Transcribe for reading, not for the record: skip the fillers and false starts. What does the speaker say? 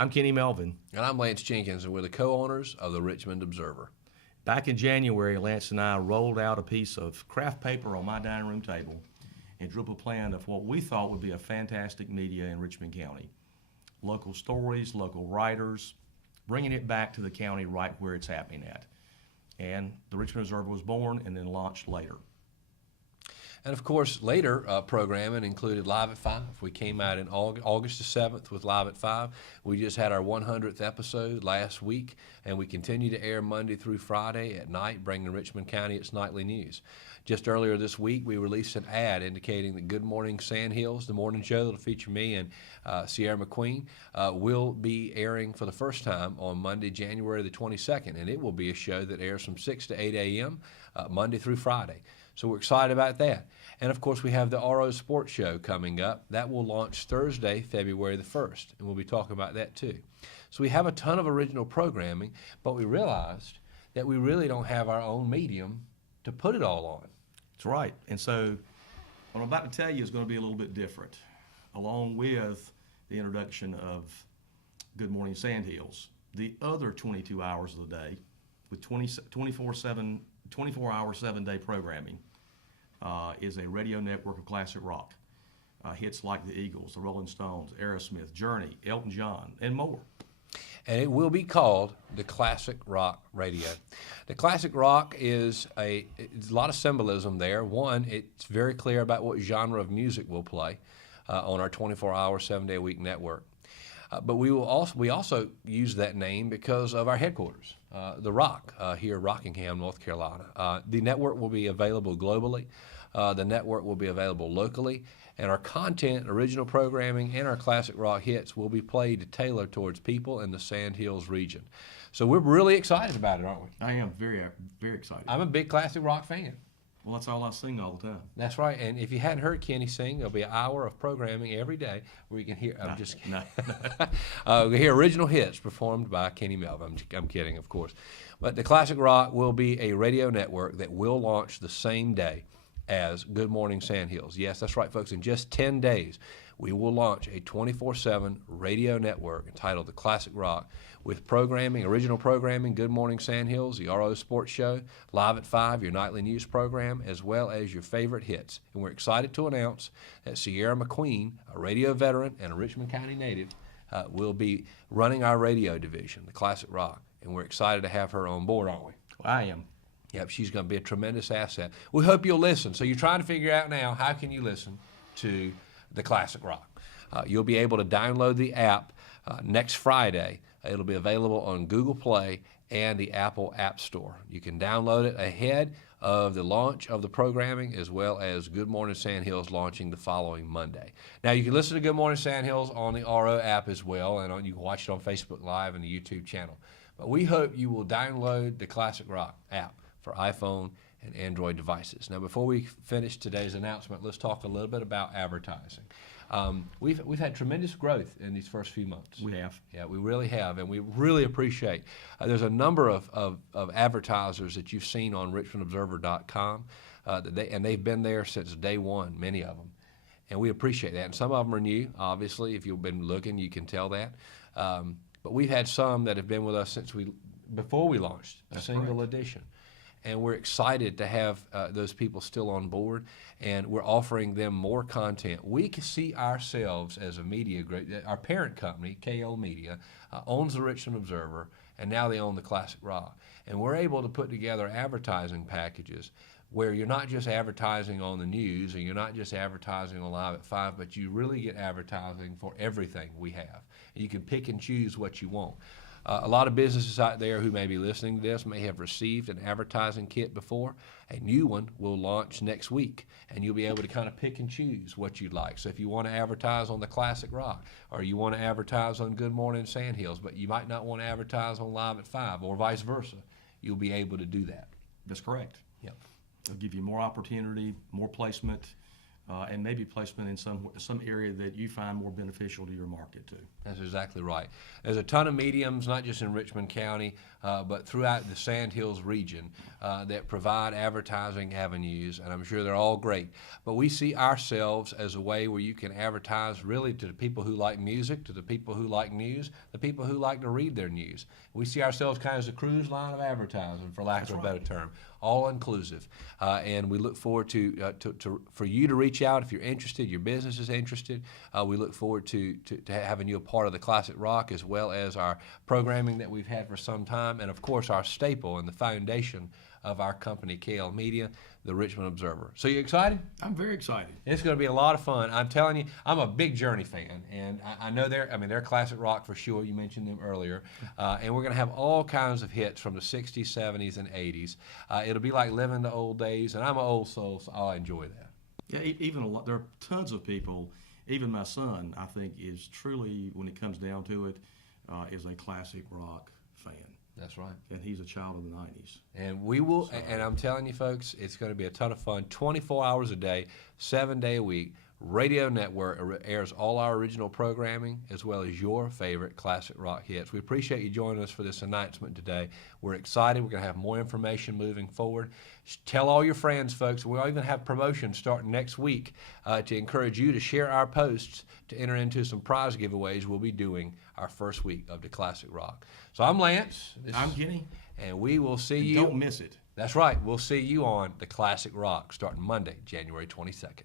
I'm Kenny Melvin. And I'm Lance Jenkins, and we're the co-owners of the Richmond Observer. Back in January, Lance and I rolled out a piece of craft paper on my dining room table and drew up a plan of what we thought would be a fantastic media in Richmond County. Local stories, local writers, bringing it back to the county right where it's happening at. And the Richmond Observer was born and then launched later. And of course, later programming included Live at 5. We came out in August the 7th with Live at 5. We just had our 100th episode last week, and we continue to air Monday through Friday at night, bringing Richmond County its nightly news. Just earlier this week, we released an ad indicating that Good Morning Sandhills, the morning show that will feature me and Sierra McQueen, will be airing for the first time on Monday, January the 22nd, and it will be a show that airs from 6 to 8 a.m. Monday through Friday. So we're excited about that. And of course, we have the RO Sports Show coming up. That will launch Thursday, February the 1st, and we'll be talking about that too. So we have a ton of original programming, but we realized that we really don't have our own medium to put it all on. That's right. And so what I'm about to tell you is going to be a little bit different. Along with the introduction of Good Morning Sandhills, the other 22 hours of the day with 24-hour, 7-day programming is a radio network of classic rock. Hits like the Eagles, the Rolling Stones, Aerosmith, Journey, Elton John, and more. And it will be called the Classic Rock Radio. The Classic Rock it's a lot of symbolism there. One, it's very clear about what genre of music we'll play on our 24-hour, 7-day-a-week network. But we also use that name because of our headquarters, The Rock, here in Rockingham, North Carolina. The network will be available globally. The network will be available locally. And our content, original programming, and our classic rock hits will be played to tailor towards people in the Sandhills region. So we're really excited about it, aren't we? I am very, very excited. I'm a big classic rock fan. Well, that's all I sing all the time. That's right. And if you hadn't heard Kenny sing, there'll be an hour of programming every day where you can hear. I'm just kidding. We hear original hits performed by Kenny Melvin. I'm kidding, of course. But the Classic Rock will be a radio network that will launch the same day as Good Morning Sandhills. Yes, that's right, folks. In just 10 days, we will launch a 24/7 radio network entitled The Classic Rock with programming, original programming, Good Morning Sandhills, the RO Sports Show, Live at 5, your nightly news program, as well as your favorite hits. And we're excited to announce that Sierra McQueen, a radio veteran and a Richmond County native, will be running our radio division, The Classic Rock. And we're excited to have her on board, aren't we? Well, I am. Yep, she's going to be a tremendous asset. We hope you'll listen. So you're trying to figure out now, how can you listen to the Classic Rock? You'll be able to download the app next Friday. It'll be available on Google Play and the Apple App Store. You can download it ahead of the launch of the programming, as well as Good Morning Sandhills launching the following Monday. Now, you can listen to Good Morning Sandhills on the RO app as well, and you can watch it on Facebook Live and the YouTube channel. But we hope you will download the Classic Rock app for iPhone and Android devices. Now, before we finish today's announcement, let's talk a little bit about advertising. We've had tremendous growth in these first few months. We have. Yeah, we really have, and we really appreciate. There's a number of advertisers that you've seen on RichmondObserver.com, and they've been there since day one, many of them, and we appreciate that. And some of them are new, obviously. If you've been looking, you can tell that. But we've had some that have been with us since before we launched a single edition. And we're excited to have those people still on board, and we're offering them more content. We can see ourselves as a media group. Our parent company, KL Media, owns the Richmond Observer, and now they own the Classic Rock. And we're able to put together advertising packages where you're not just advertising on the news, and you're not just advertising on Live at 5, but you really get advertising for everything we have. And you can pick and choose what you want. A lot of businesses out there who may be listening to this may have received an advertising kit before. A new one will launch next week, and you'll be able to kind of pick and choose what you'd like. So if you want to advertise on the Classic Rock, or you want to advertise on Good Morning Sandhills, but you might not want to advertise on Live at 5, or vice versa, you'll be able to do that. That's correct. Yep. It'll give you more opportunity, more placement, and maybe placement in some area that you find more beneficial to your market too. That's exactly right. There's a ton of mediums, not just in Richmond County, but throughout the Sand Hills region that provide advertising avenues, and I'm sure they're all great. But we see ourselves as a way where you can advertise really to the people who like music, to the people who like news, the people who like to read their news. We see ourselves kind of as a cruise line of advertising, for lack of a better term, all inclusive. And we look forward to for you to reach out if you're interested, your business is interested. We look forward to having you a part of the Classic Rock, as well as our programming that we've had for some time, and of course our staple and the foundation of our company, KL Media, the Richmond Observer. So you excited? I'm very excited. It's going to be a lot of fun. I'm telling you, I'm a big Journey fan, and I know they're classic rock for sure. You mentioned them earlier, and we're going to have all kinds of hits from the 60s, 70s, and 80s. It'll be like living the old days, and I'm an old soul, so I'll enjoy that. Yeah, even a lot. There are tons of people. Even my son, I think, is truly, when it comes down to it, is a classic rock fan. That's right. And he's a child of the 90s. And we will, and I'm telling you folks, it's going to be a ton of fun. 24 hours a day, 7 days a week. Radio Network airs all our original programming as well as your favorite classic rock hits. We appreciate you joining us for this announcement today. We're excited. We're going to have more information moving forward. Tell all your friends, folks. We'll even have promotions starting next week to encourage you to share our posts to enter into some prize giveaways we'll be doing our first week of the Classic Rock. So I'm Lance. I'm Kenny. And we will see you. Don't miss it. That's right. We'll see you on the Classic Rock starting Monday, January 22nd.